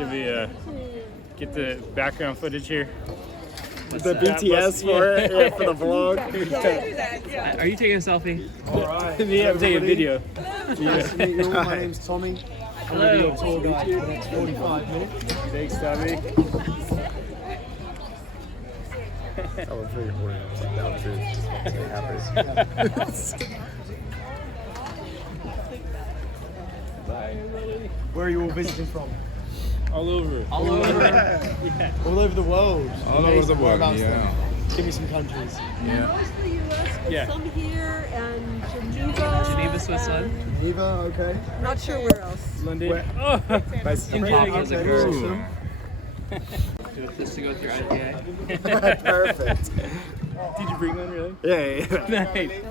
Should we get the background footage here? The BTS for the vlog. Are you taking a selfie? Alright. Yeah, I'm taking a video. Nice to meet you all. My name's Tommy. I'm going to be your tour guide for the next 45 minutes. Thanks, Tommy. I would figure for you upside down too. Bye, everybody. Where are you all visiting from? All over. All over. Yeah. All over the world. All over the world, yeah. Give me some countries. Yeah. Mostly U.S., but Yeah. some here and Geneva. Geneva, Switzerland. Geneva, okay. Not sure where else. London. Where- Oh, Nice to In meet Prague you. is a Okay, good- awesome. Just to go through IPA. Perfect. did you bring one really? Yeah. Nice. Oh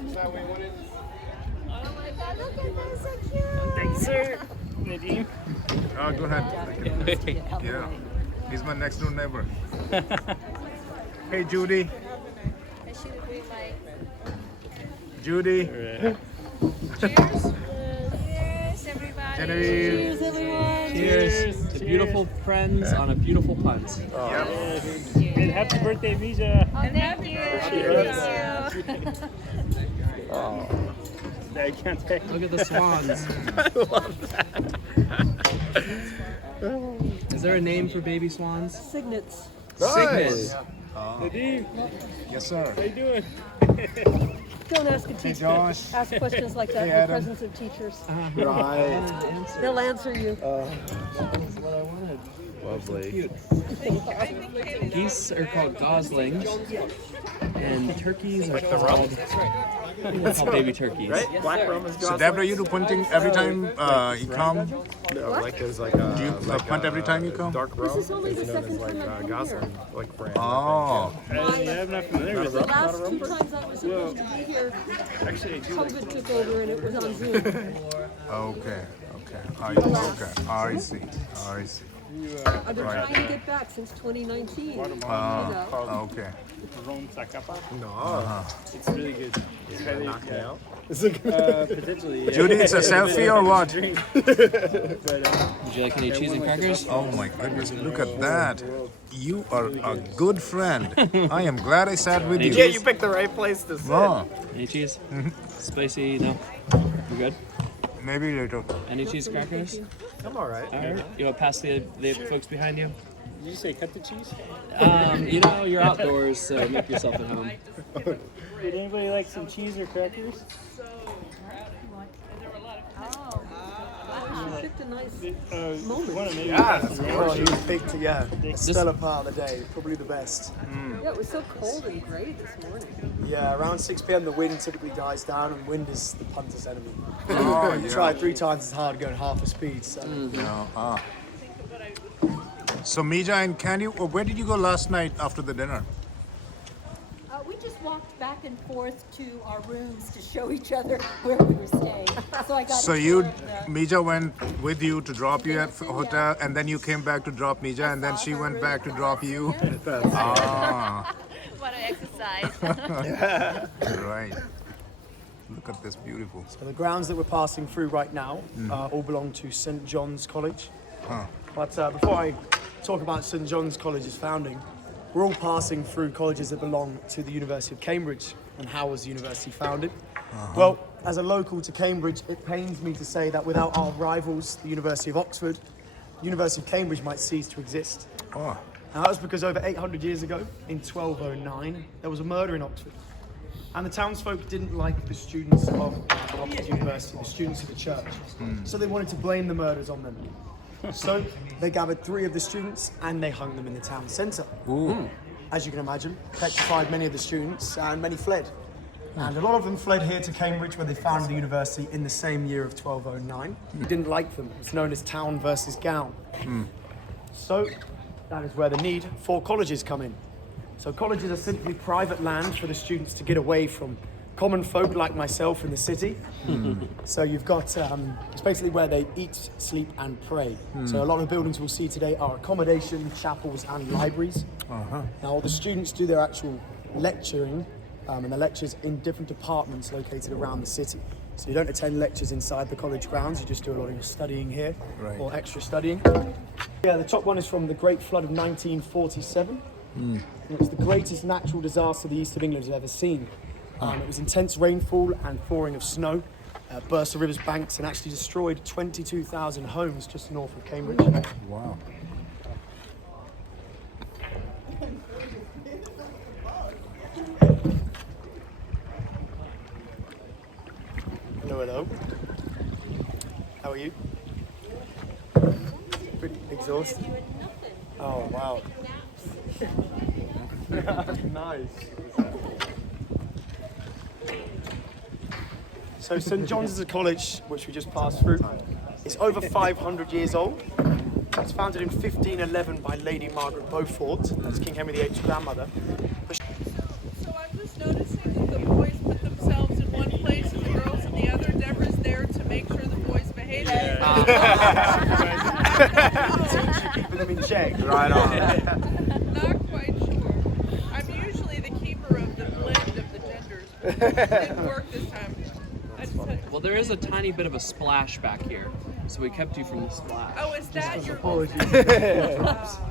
my God! Look at this, so cute. Thanks, sir. Nadine. Oh, go ahead. Yeah. He's my next door neighbor. Hey, Judy. Judy. Alright. Cheers, everybody. Genevieve. Cheers, everyone. Cheers to beautiful friends on a beautiful punt. Yes. And happy birthday, Misha. Oh, thank you. Oh. I can't take. Look at the swans. I love that. Is there a name for baby swans? Signets. Cygnets. Nadine, Yes, sir. how you doing? Don't ask a teacher. Josh. Ask questions like that Hey, in the Adam. presence of teachers. Right. They'll answer you. That's what I wanted. Lovely. Cute. Geese are called goslings, and turkeys are called baby turkeys. Right? Black rum is So, Deborah, you do punting every time you come? No, like there's like a. Do you punt every time you come? Dark rum. This is only the known as second like time I've come Gosling, like brand. Oh. I'm not familiar with The it. last two times I was supposed to be here, Actually, I do like COVID took over and it was on Zoom. Okay. I see. I've been trying to get back since 2019. You know. Okay. Ron Zacapa. No. It's really good. It's highly, Knock me out. potentially. Yeah. Judy, it's a selfie or what? Would you like any cheese and crackers? Oh my goodness, look at that. You are a good friend. I am glad I sat with Yeah, you. you picked the right place to sit. Oh, Any cheese? Spicy? No. You good? maybe later. Any cheese and crackers? I'm alright. All right. You want to pass the folks behind you? Did you say cut the cheese? You know, you're outdoors, so make yourself at home. Would anybody like some cheese or crackers? She picked a nice Moment. One maybe. Yeah, that's cool. He was big to, yeah. A stellar part of the day, probably the best. Yeah, it was so cold and gray this morning. Yeah, around 6 p.m. the wind typically dies down, and wind is the punter's enemy. Oh, You yeah. try 3 times as hard going half a speed, so. No, So, Mija and Candy, where did you go last night after the dinner? We just walked back and forth to our rooms to show each other where we were staying. So I got. So Mija went with you to drop you at the hotel, and then you came back to drop Mija, and then she went back to drop you. Ah, Want to exercise? right. Look at this, beautiful. So the grounds that we're passing through right now all belong to St. John's College. But before I talk about St. John's College's founding, we're all passing through colleges that belong to the University of Cambridge. And how was the university founded? Well, as a local to Cambridge, it pains me to say that without our rivals, the University of Oxford, the University of Cambridge might cease to exist. Oh, Now, that was because over 800 years ago, in 1209, there was a murder in Oxford. And the townsfolk didn't like the students of Oxford University, the students of the church. So they wanted to blame the murders on them. So they gathered 3 of the students and they hung them in the town centre. As you can imagine, petrified many of the students and many fled. And a lot of them fled here to Cambridge where they founded the university in the same year of 1209. We didn't like them. It's known as town versus gown. So that is where the need for colleges come in. So colleges are simply private land for the students to get away from common folk like myself in the city. So you've got, it's basically where they eat, sleep and pray. So a lot of the buildings we'll see today are accommodation, chapels and libraries. Now the students do their actual lecturing and the lectures in different departments located around the city. So you don't attend lectures inside the college grounds, you just do a lot of your studying here, Right. or extra studying. Yeah, the top one is from the Great Flood of 1947. And it was the greatest natural disaster the east of England has ever seen. It was intense rainfall and thawing of snow, burst the river's banks and actually destroyed 22,000 homes just north of Cambridge. Wow. Hello, hello. How are you? Pretty exhausted. Oh, wow. Nice. So St John's is a college which we just passed through. It's over 500 years old. It was founded in 1511 by Lady Margaret Beaufort, that's King Henry VIII's grandmother. So I'm just noticing that the boys put themselves in one place and the girls in the other. Deborah's there to make sure the boys behave. Keeping them in check. Right on. Not quite sure. I'm usually the keeper of the blend of the genders, but it didn't work this time. I just had, Well, there is a tiny bit of a splash back here, so we kept you from the splash. oh, is that your?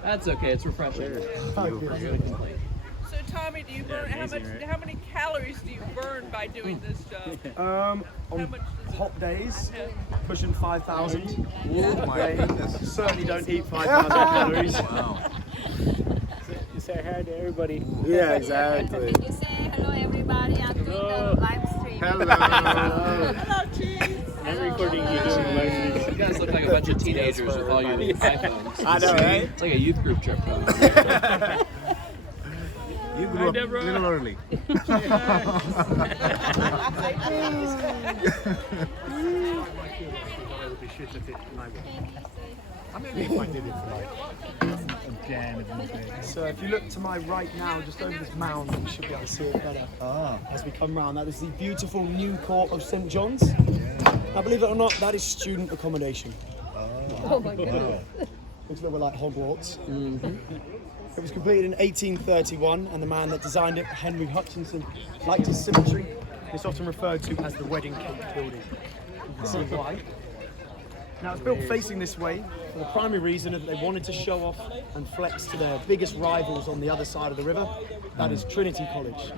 That's okay. It's refreshing. So Tommy, do you burn how many calories do you burn by doing this job? On much does it- hot days, pushing 5,000. Oh my goodness. Certainly don't eat 5,000 calories. Wow. You say hi to everybody. Yeah, exactly. Can you say hello everybody? I'm doing the live stream. Hello. I'm recording you doing the live stream. You guys look like a bunch of teenagers with all your iPhones. I know, right? It's like a youth group trip. Though. You grew up a little early. So if you look to my right now, just over this mound, you should be able to see it better as we come round. That is the beautiful new court of St John's. Now, believe it or not, that is student accommodation. Oh my goodness. Looks a little bit like Hogwarts. It was completed in 1831, and the man that designed it, Henry Hutchinson, liked his symmetry. It's often referred to as the wedding cake building. You can see why. Now, it's built facing this way for the primary reason that they wanted to show off and flex to their biggest rivals on the other side of the river. That is Trinity College.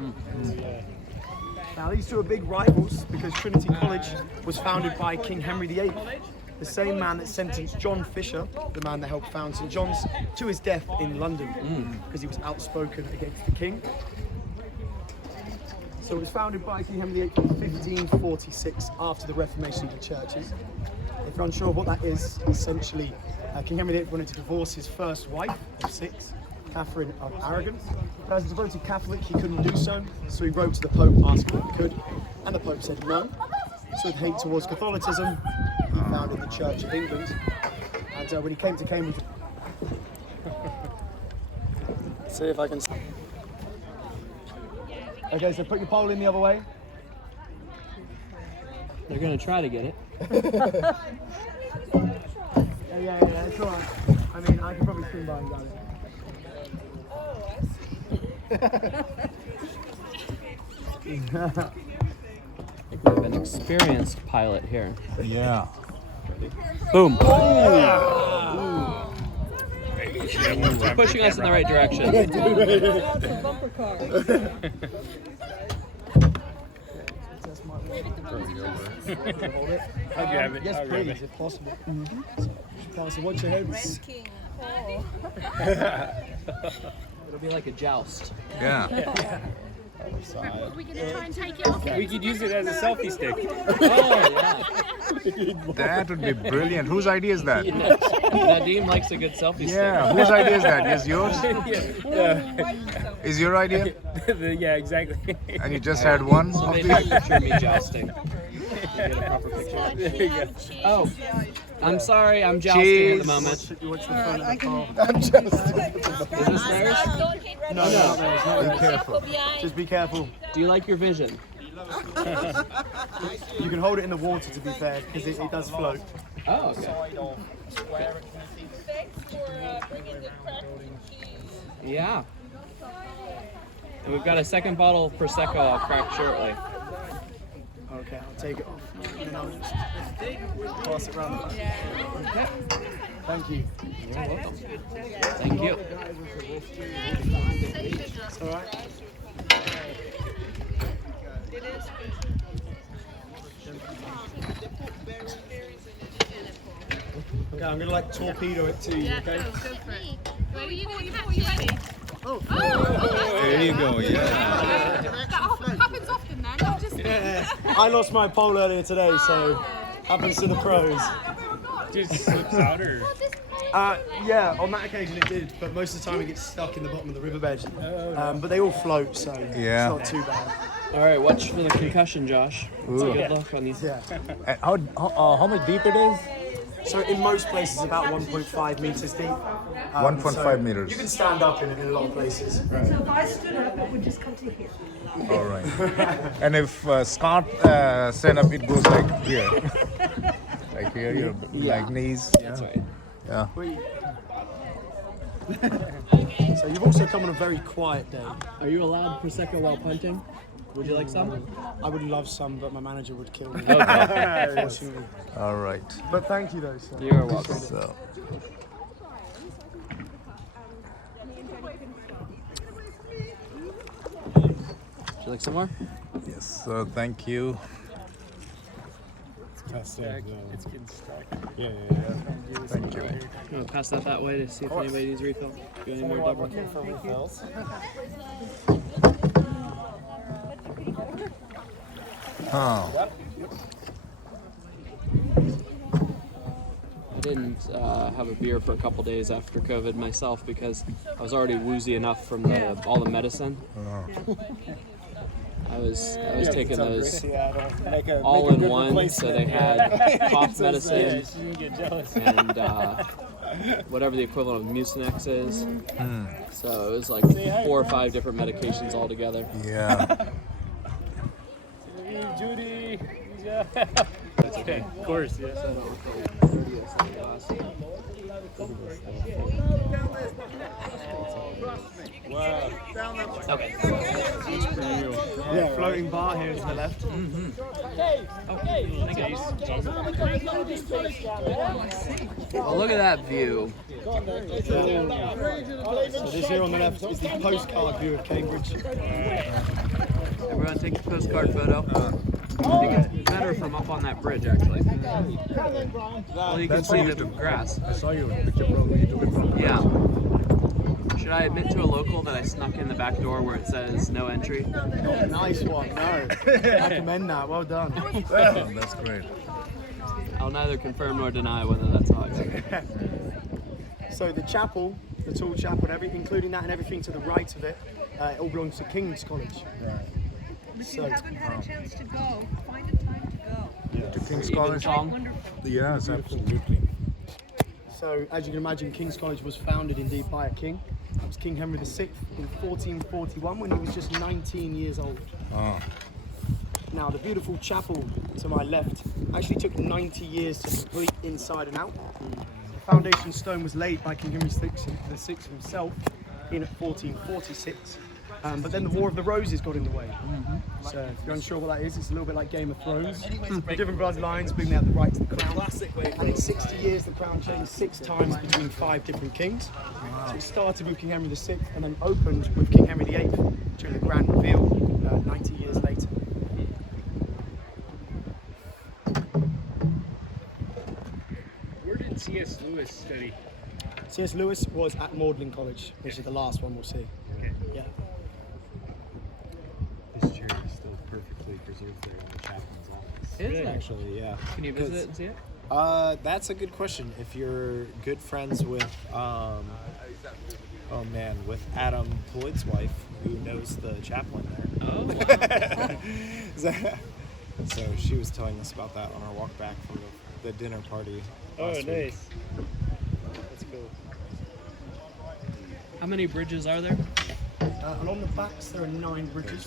Now, these two are big rivals because Trinity College was founded by King Henry VIII, the same man that sentenced John Fisher, the man that helped found St John's, to his death in London because he was outspoken against the king. So it was founded by King Henry VIII in 1546 after the Reformation of the churches. If you're unsure of what that is, essentially King Henry VIII wanted to divorce his first wife of 6, Catherine of Aragon. But as a devoted Catholic, he couldn't do so he wrote to the Pope asking if he could, and the Pope said no. So with hate towards Catholicism, he founded the Church of England. And when he came to Cambridge, see if I can. Okay, so put your pole in the other way. They're gonna try to get it. Yeah, it's alright. I mean, I can probably swim by and grab it. I think we have an experienced pilot here. Yeah. Boom. You're pushing us in the right direction. Lots of bumper cars. I'll grab it. Yes, I'll grab please, it. if possible. So watch your heads. It'll be like a joust. Yeah. Are we gonna try and take it off? We could use it as a selfie stick. Oh yeah. That would be brilliant. Whose idea is that? Nadeem likes a good selfie Yeah. Whose idea is that? Is yours? Is your idea? Yeah, exactly. And you just had one stick. of Maybe these? picture me jousting. Get a proper picture. There you go. Oh, I'm sorry. I'm jousting at the moment. Watch the front of the car. Is this theirs? No. Be careful. Just be careful. Do you like your vision? You can hold it in the water, to be fair, because it does float. Oh, okay. Thanks for bringing the cracked cheese. Yeah. And we've got a second bottle of Prosecco I'll crack shortly. All Okay, I'll take it off. And then I'll just pass it around the back. Thank you. You're welcome. Thank you. It's all right. It is good. Okay, I'm gonna like torpedo it to you, okay? Go for it. Well, you ready? There you go. Yeah. That happens often then, not just I lost my pole earlier today, so happens to the pros. Just slips out or? Yeah, on that occasion it did, but most of the time it gets stuck in the bottom of the riverbed. But they all float, so Yeah. it's not too bad. All right, watch for the concussion, Josh. So good luck on these. Yeah. And how much deep it is? So in most places about 1.5 meters deep. 1.5 meters. You can stand up in a lot of places. So if I stood up, it would just come to here. All right. And if Scott stand up, it goes like here. Like here, your like knees. That's right. Yeah. So you've also come on a very quiet day. Are you allowed prosecco while punting? Would you like some? I would love some, but my manager would kill me. Unfortunately. All right. But thank you though, sir. You're welcome. So. Would you like some more? Yes. So thank you. It's getting stuck. Thank you. You want to pass that way to see if anybody needs refill? Do any more double? Huh. I didn't have a beer for a couple days after COVID myself because I was already woozy enough from all the medicine. I was taking those all in one, so they had cough medicine and whatever the equivalent of Mucinex is. So it was like 4 or 5 different medications all together. Yeah. Judy. That's okay. Of course, yes. Wow. Okay. Yeah, floating bar here to the left. Well, look at that view. So this here on the left is the postcard view of Cambridge. Everyone take a postcard photo. I think it's better from up on that bridge, actually. Well, you can see the grass. I saw your picture, bro. Where you took it from? Yeah. Should I admit to a local that I snuck in the back door where it says no entry? Nice one. No, I commend that. Well done. That's great. I'll neither confirm nor deny whether that's how I got it. So the chapel, the tall chapel, and everything, including that and everything to the right of it, it all belongs to King's College. If you haven't had a chance to go, find a time to go. To King's Even College. Tom? Yes, absolutely. So as you can imagine, King's College was founded indeed by a king. It was King Henry VI in 1441 when he was just 19 years old. Oh. Now the beautiful chapel to my left actually took 90 years to complete inside and out. The foundation stone was laid by King Henry VI himself in 1446. But then the War of the Roses got in the way. So if you're unsure what that is, it's a little bit like Game of Thrones. Different bloodlines bring out the right to the crown. And in 60 years, the crown changed 6 times between 5 different kings. So it started with King Henry VI and then opened with King Henry VIII during the grand reveal 90 years later. Where did C.S. Lewis study? C.S. Lewis was at Magdalen College, which is the last one we'll see. Okay. Yeah. This chair is still perfectly preserved there in the chaplain's office. Is it? Actually, yeah. Can you visit it and see it? That's a good question. If you're good friends with, with Adam Floyd's wife, who knows the chaplain there. Oh. So she was telling us about that on our walk back from the dinner party. Oh, last week. nice. That's cool. How many bridges are there? And on the backs there are 9 bridges,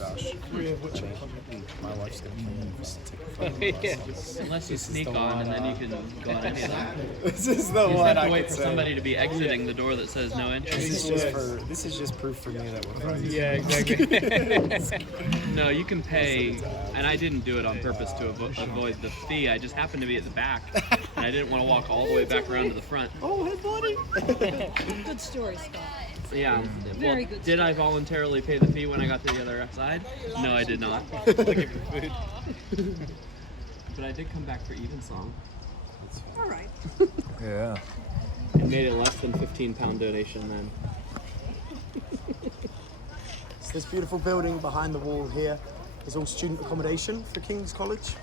3 of which are public. My wife's gonna kill me for taking photos. Unless you sneak on, and then you can go on any of them. This is the You one have I to wait could for say. somebody to be exiting the door that says no entry. This is just proof for me that we're friends. Yeah, exactly. No, you can pay, and I didn't do it on purpose to avoid the fee. I just happened to be at the back, and I didn't want to walk all the way back around to the front. Oh, hey, buddy! Good story, Scott. Yeah. Very Well, good did I voluntarily pay the fee when I got to the other side? No, I did not. But I did come back for Evensong. All right. Yeah. It made it less than £15 donation then. It's this beautiful building behind the wall here is all student accommodation for King's College.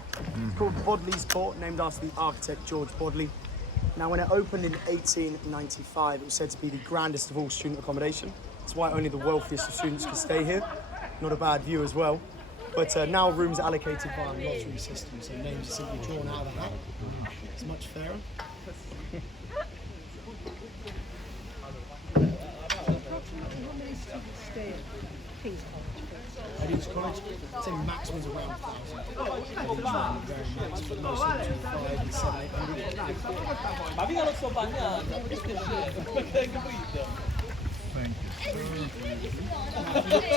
It's called Bodley's Court, named after the architect George Bodley. Now, when it opened in 1895, it was said to be the grandest of all student accommodation. That's why only the wealthiest of students could stay here. Not a bad view as well. But now rooms are allocated via a lottery system, so names are simply drawn out of the hat. It's much fairer. Approximately how many students stay at King's College? At King's College, I'd say maximum is around 1,000. Very max, but most of them are 5 and 7, 800. If you look to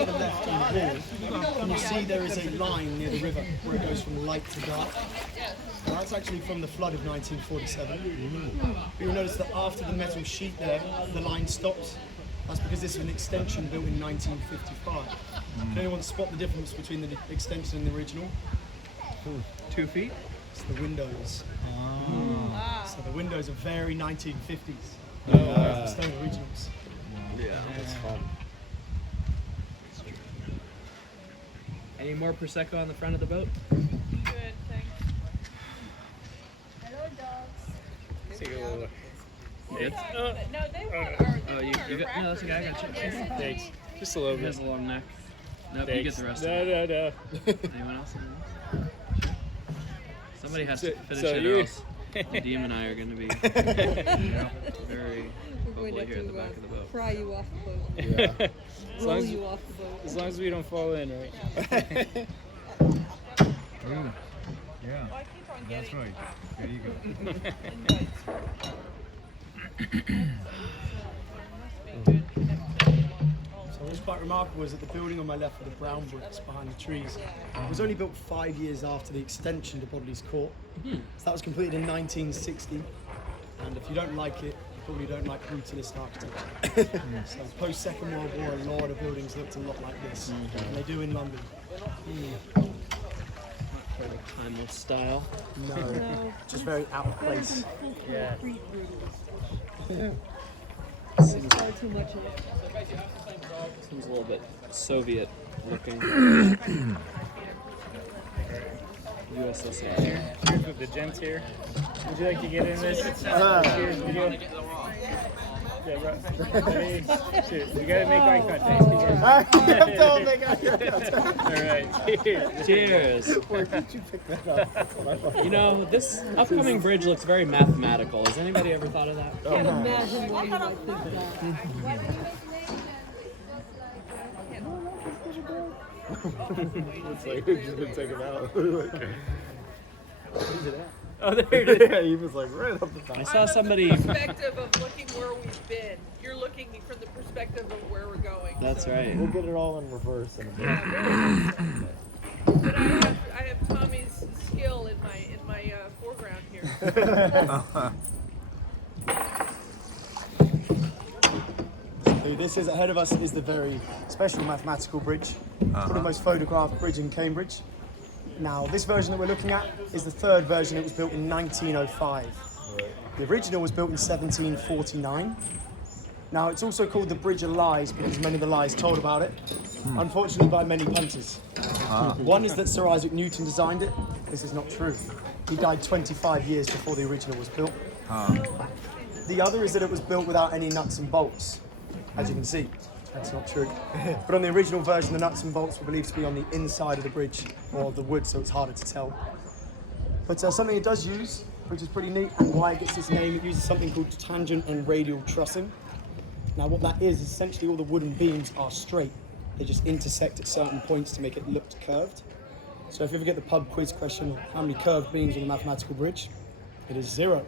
the left on the wall, can you see there is a line near the river where it goes from light to dark? Now, that's actually from the flood of 1947. You'll notice that after the metal sheet there, the line stops. That's because this is an extension built in 1955. Can anyone spot the difference between the extension and the original? 2 feet? It's the windows. So the windows are very 1950s. The stone originals. Yeah. That's fun. Any more Prosecco on the front of the boat? Good, thanks. Hello, dogs. Take a little look. It's, No, they were. oh, you got, no, that's okay, I got you. Thanks. Just a little He bit. has a long neck. Nope, you Thanks. get the rest No, of it. no, no. Anyone else? Somebody has to finish so it, you- or else Deem and I are going to be very We're going hopefully to here at the have back to of the boat. fry you off the boat. Yeah. As long Roll as, you off the boat. as long as we don't fall in, right? Yeah. Well, I keep on getting right. There you go. invites. Must be good connectivity So what's quite remarkable is that the building on my left with the brown bricks behind the trees was only built 5 years after the extension to Bodley's Court. So that was completed in 1960. And if you don't like it, you probably don't like brutalist architecture. So post Second World War, a lot of buildings looked a lot like this, and they do in London. Very timeless style. No, just very out of place. Yeah. There's far too much of it. Seems a little bit Soviet looking. USSR. Here's with the gents here. Would you like to get in this? Cheers video. Yeah, right. Ready? Cheers. You gotta make eye contact. Don't make eye Alright, cheers. Cheers. Where did you pick that up? You know, this upcoming bridge looks very mathematical. Has anybody ever thought of that? Can't imagine why you might think that. It's like we're just gonna take him out. Oh, there it is. Yeah, he was like right up the top. I saw somebody. Perspective of looking where we've been. You're looking from the perspective of where we're going. That's so. right. We'll get it all in reverse in a bit. But I have Tommy's skill in my foreground here. So this is ahead of us is the very special mathematical bridge, probably the most photographed bridge in Cambridge. Now, this version that we're looking at is the third version. It was built in 1905. The original was built in 1749. Now, it's also called the Bridge of Lies because many of the lies told about it, unfortunately by many punters. One is that Sir Isaac Newton designed it. This is not true. He died 25 years before the original was built. The other is that it was built without any nuts and bolts, as you can see. That's not true. But on the original version, the nuts and bolts were believed to be on the inside of the bridge, or the wood, so it's harder to tell. But something it does use, which is pretty neat, and why it gets its name, it uses something called tangent and radial trussing. Now what that is essentially all the wooden beams are straight. They just intersect at certain points to make it look curved. So if you ever get the pub quiz question, how many curved beams on the mathematical bridge? It is 0.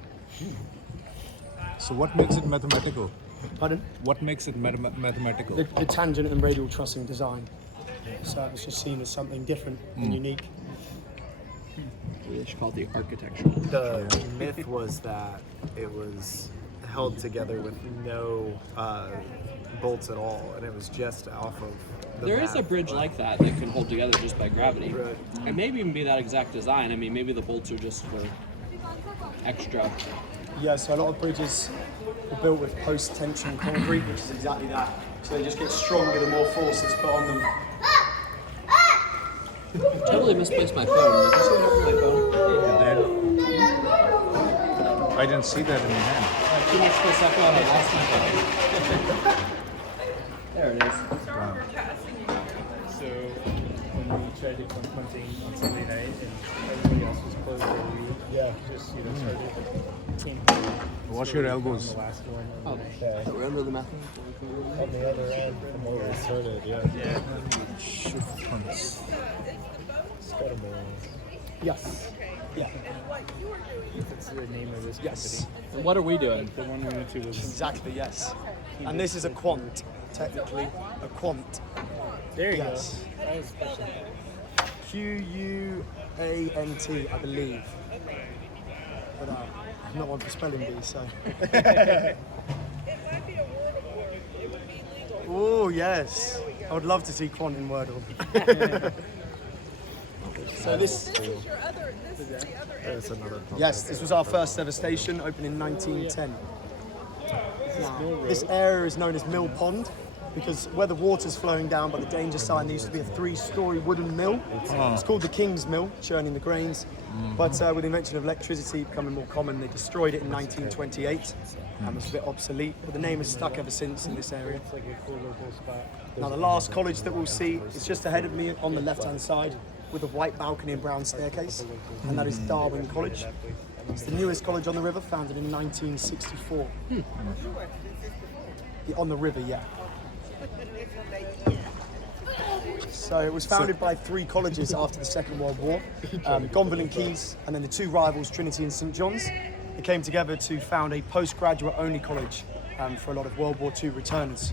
So what makes it mathematical? Pardon? What makes it mathematical? The tangent and radial trussing design. So it's just seen as something different and unique. They should call it the architectural. The myth was that it was held together with no bolts at all, and it was just off of the There is a math, bridge but- like that can hold together just by gravity. Right. It may even be that exact design. I mean, maybe the bolts are just for extra. Yeah, so a lot of bridges are built with post-tension concrete, which is exactly that. So they just get stronger the more force that's put on them. Totally misplaced my phone. Did you see what happened to my phone? I didn't see that in your hand. Too much space I thought I lost my phone. There it is. So when we tried to come punting on Sunday night and everybody else was closed, so we just started. Wash your elbows. The last one. Oh, we're under the method. On the other end from where we started, yeah. Yes. Yeah. That's the name of this Yes. And what are we doing? company. The one we went to was. Exactly, yes. And this is a quant, technically. A quant. There you Yes. go. That was special. Quant, I believe. But I'm not one for spelling bees, so. It might be a word award. It would be legal. Oh, yes. I would love to see quant in Wordle. So this, This is your other. This is the other end. That's another pump. yes, this was our first ever station, opened in 1910. This area is known as Mill Pond because where the water's flowing down by the danger sign, there used to be a 3-story wooden mill. It's called the King's Mill, churning the grains. But with the invention of electricity becoming more common, they destroyed it in 1928 and was a bit obsolete. But the name has stuck ever since in this area. It's like a cool local spot. Now the last college that we'll see is just ahead of me on the left-hand side with a white balcony and brown staircase, and that is Darwin College. It's the newest college on the river, founded in 1964. Yeah, on the river, yeah. So it was founded by 3 colleges after the Second World War, Gonville and Keys, and then the 2 rivals, Trinity and St John's. They came together to found a postgraduate only college for a lot of World War II returners.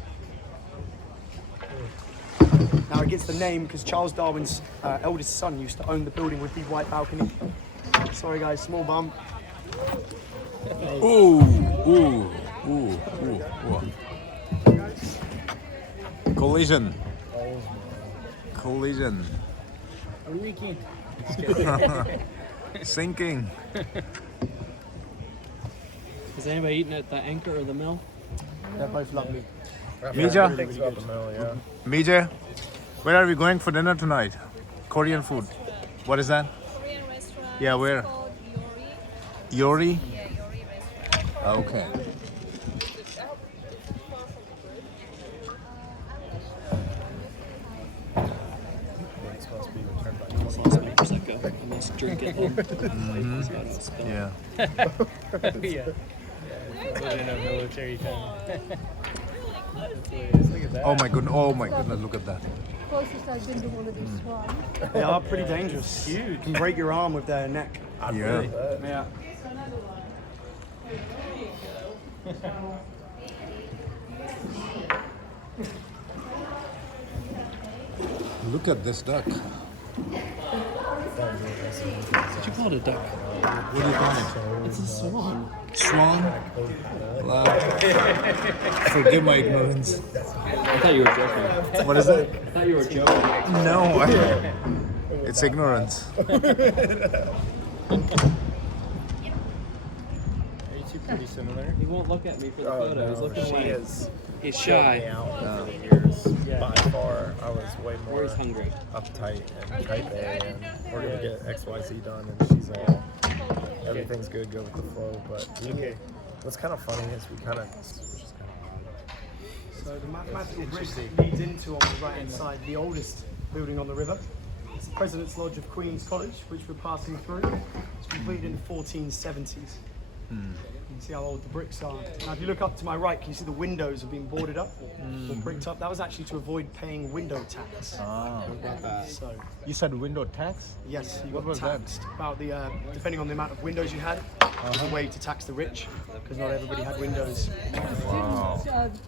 Now it gets the name because Charles Darwin's eldest son used to own the building with the white balcony. Sorry guys, small bump. Ooh. Collision. Are we leaking? Sinking. Is anybody eating at the Anchor or the Mill? They're both lovely. Mija? Thinks about the mill, yeah. Mija, where are we going for dinner tonight? Korean food. What is that? Korean restaurant. Yeah, where? It's called Yori. Yori? Yeah, Yori restaurant. Okay. It's supposed to be returned by Prosecco. I must drink it home. So I don't spill. Yeah. Yeah. Living in a military town. That's what it is. Look at that. Oh my goodness, look at that. Closest I've been to one of these swans. They are pretty dangerous. Huge. You can break your arm with their neck. Yeah. Yeah. Look at this duck. Did you call it a duck? What do you call it? It's a swan. Swan? Wow. Forgive my ignorance. I thought you were joking. What is it? I thought you were joking. No. It's ignorance. Are you two pretty similar? He won't look at me for the photo. He's looking she away. is He's showed shy. me out over the years. Yeah. By far, I was way Or more he's hungry. uptight and type A, and we're gonna get XYZ done, and she's all everything's good, go with the flow. But what's kind of funny is we kind of. So the mathematical bridge leads into on the right hand side the oldest building on the river. It's the President's Lodge of Queen's College, which we're passing through. It's completed in the 1470s. You can see how old the bricks are. Now, if you look up to my right, can you see the windows have been boarded up or bricked up? That was actually to avoid paying window tax. So, You said window tax? yes, you What got was that? taxed about the depending on the amount of windows you had. It was a way to tax the rich because not everybody had windows. Students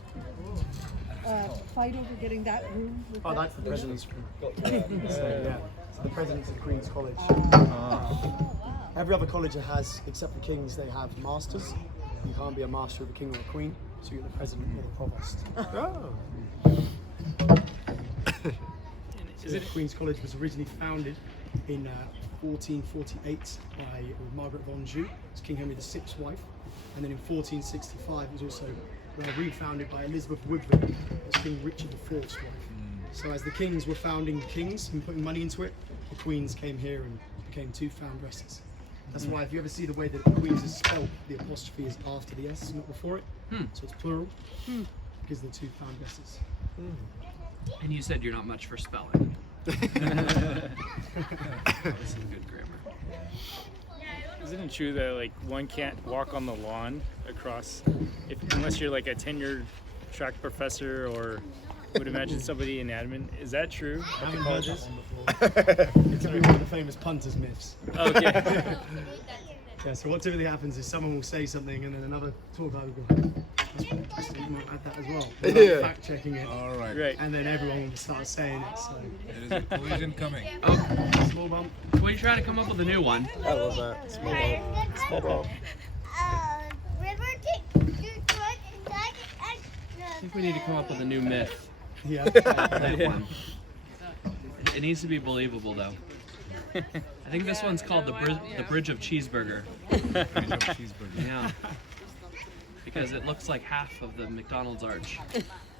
fight over getting that room. With Oh, that that's the window? president's room. So, yeah, so the president's at Queen's College. Every other college has, except for King's, they have masters. You can't be a master of a king or a queen, so you're the president or the provost. So Queen's College was originally founded in 1448 by Margaret of Anjou, it's King Henry VI's wife, and then in 1465 it was also refounded by Elizabeth Woodville, as King Richard IV's wife. So as the kings were founding the kings and putting money into it, the queens came here and became two foundresses. That's why if you ever see the way that the Queens is spelled, the apostrophe is after the S, not before it. So it's plural, because they're two foundresses. And you said you're not much for spelling. This is good grammar. Isn't it true that like one can't walk on the lawn across, unless you're like a tenured track professor or would imagine somebody in admin? Is that true? I haven't heard that one before. It's one of the famous punters myths. Okay. Yeah, so what typically happens is someone will say something and then another tour guide will go, "That's you might add that as well." They're fact checking it. All right. Right. And then everyone will start saying it. So There is a collision coming. small bump. Well, you try to come up with a new one. I love that. Small bump. Small bump. I think we need to come up with a new myth. Yeah. That one. It needs to be believable, though. I think this one's called the Bridge of Cheeseburger. Cheeseburger. Yeah. Because it looks like half of the McDonald's arch.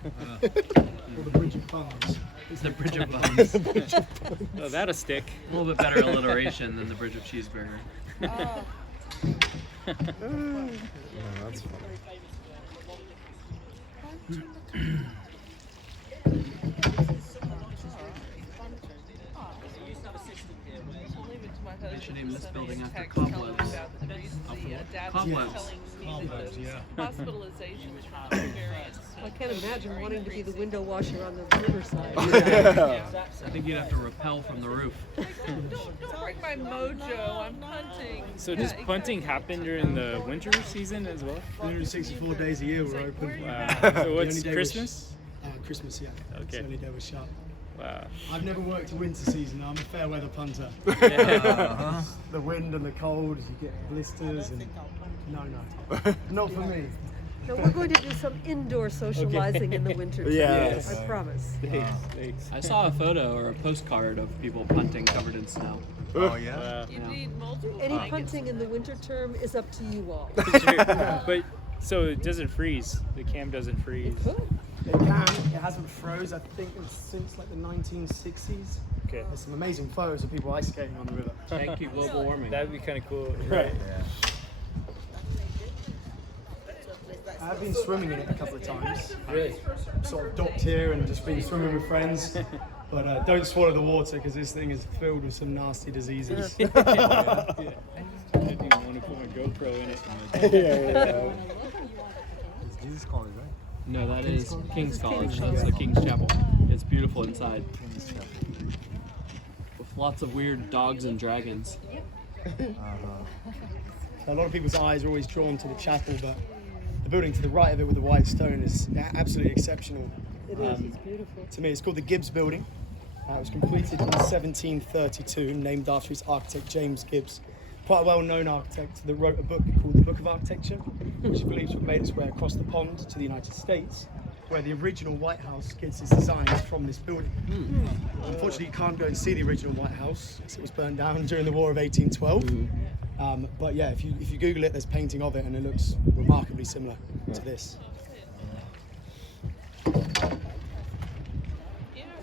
Or the bridge of buns. It's the Bridge of Buns. Oh, that'll stick. A little bit better alliteration than the Bridge of Cheeseburger. Yeah, that's funny. They should name this building after cobwebs. Cobwebs. Hospitalizations from experience. I can't imagine wanting to be the window washer on the riverside. I think you'd have to rappel from the roof. Don't break my mojo. I'm punting. So does punting happen during the winter season as well? 364 days a year we're open. So The what's only day Christmas? Christmas, yeah. It's Okay. the only day we're shut. Wow. I've never worked a winter season. I'm a fair weather punter. The wind and the cold, you get blisters and no, not for me. No, we're going to do some indoor socializing in the winter. Yes. I promise. Thanks. I saw a photo or a postcard of people punting covered in snow. Oh yeah. You need multiple Any blankets. punting in the winter term is up to you all. But so it doesn't freeze. The cam doesn't freeze. It can. It hasn't froze, I think, since like the 1960s. Okay. There's some amazing photos of people ice skating on the river. Thank you, global warming. That'd be kind of cool. Right. I've been swimming in it a couple of times. Really? Sort of docked here and just been swimming with friends. But don't swallow the water because this thing is filled with some nasty diseases. Yeah. I didn't even want to put my GoPro in it. It's Jesus College, right? No, that is King's College. That's the King's Chapel. It's beautiful inside. With lots of weird dogs and dragons. A lot of people's eyes are always drawn to the chapel, but the building to the right of it with the white stone is absolutely exceptional. It is. It's beautiful. To me, it's called the Gibbs Building. It was completed in 1732, named after its architect James Gibbs, quite a well-known architect that wrote a book called The Book of Architecture, which he believes made its way across the pond to the United States, where the original White House gets its designs from this building. Unfortunately, you can't go and see the original White House, as it was burned down during the War of 1812. But yeah, if you Google it, there's painting of it, and it looks remarkably similar to this. You know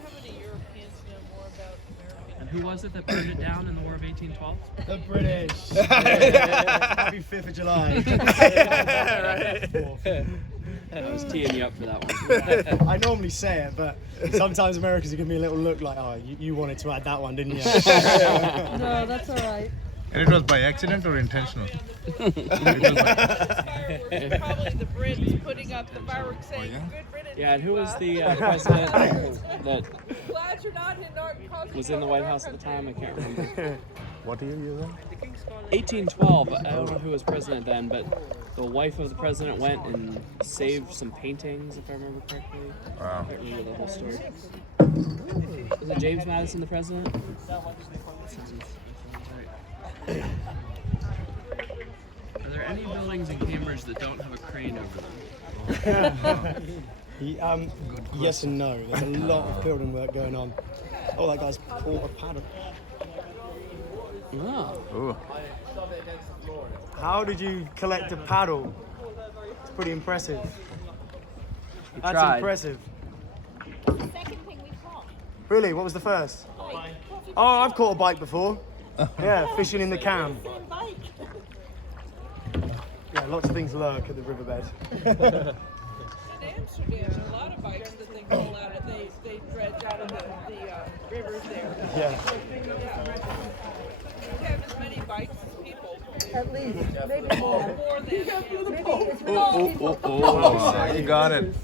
how many Europeans know more about American? And who was it that burned it down in the War of 1812? The British. Happy 5th of July. I was teeing you up for that one. I normally say it, but sometimes Americans give me a little look like, oh, you wanted to add that one, didn't you? No, that's all right. And it was by accident or intentional? Fireworks, probably the Brits putting up the fireworks saying good riddance. Yeah, and who was the president that Glad you're not in our culture. was in the White House at the time? I can't remember. What are you using? 1812. I don't know who was president then, but the wife of the president went and saved some paintings, if I remember correctly. Wow. I can't remember the whole story. Was it James Madison the president? Are there any buildings in Cambridge that don't have a crane over them? Yes and no. There's a lot of building work going on. Oh, that guy's caught a paddle. Oh. Ooh. How did you collect a paddle? It's pretty impressive. That's tried. impressive. Second thing we caught. Really? What was the first? Oh, I've caught a bike before. Yeah, fishing in the can. Same bike. Yeah, lots of things lurk at the riverbed. In Amsterdam, a lot of bikes that they pull out of, they dredge out of the rivers there. Yeah. We have as many bikes as people. At least, maybe more. More than Maybe it's Oh, you got it.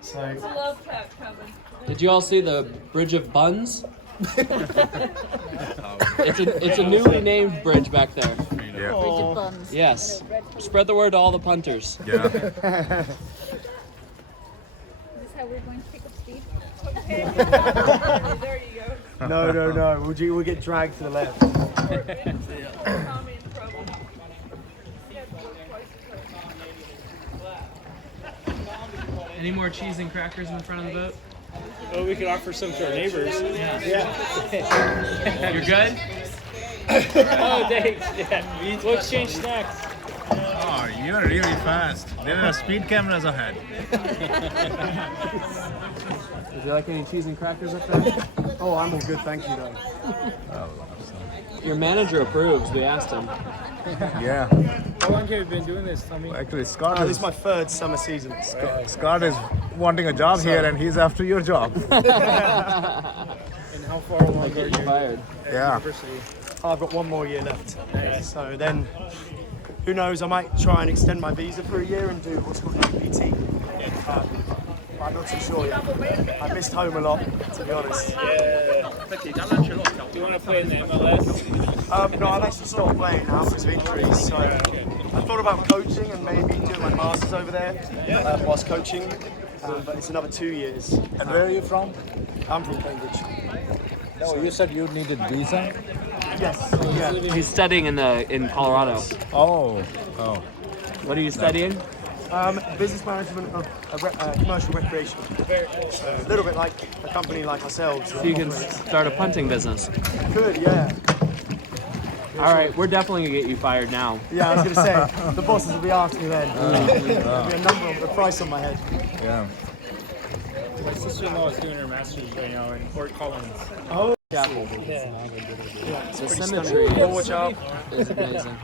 So, love cat coming. Did you all see the Bridge of Buns? It's a newly named bridge back there. Yeah. Bridge of Buns. Yes. Spread the word to all the punters. Yeah. Is this how we're going to pick up Steve? There you go. no. We'll get dragged to the left. Tommy in trouble. Any more cheese and crackers in the front of the boat? Well, we could offer some to our neighbors. You're good? Oh, thanks. Yeah. We'll exchange snacks. Oh, you're really fast. There are speed cameras ahead. Would you like any cheese and crackers up there? Oh, I'm all good, thank you, though. Your manager approves. We asked him. Yeah. How long have you been doing this, Tommy? Actually, Scott This is is my third summer season. Scott is wanting a job here, and he's after your job. And how far along are you Fired. at Yeah. university? I've got one more year left. So then, who knows, I might try and extend my visa for a year and do what's called APT. I'm not too sure yet. I missed home a lot, to be honest. Do you want to play in the MLS? No, I've actually stopped playing now because of injuries. So I thought about coaching and maybe doing my masters over there whilst coaching. But it's another 2 years. And where are you from? I'm from Cambridge. No, you said you needed visa. Yes. Yeah. He's studying in Colorado. Oh. What are you studying? Business management of commercial recreation. So a little bit like a company like ourselves. So you can start a punting business. Could, yeah. All right, we're definitely gonna get you fired now. Yeah, I was going to say, the bosses will be after me then. There'll be a number of a price on my head. Yeah. My sister-in-law is doing her master's right now in Fort Collins. Oh, Chapel. yeah. The pretty symmetry stunning. Watch out. is amazing.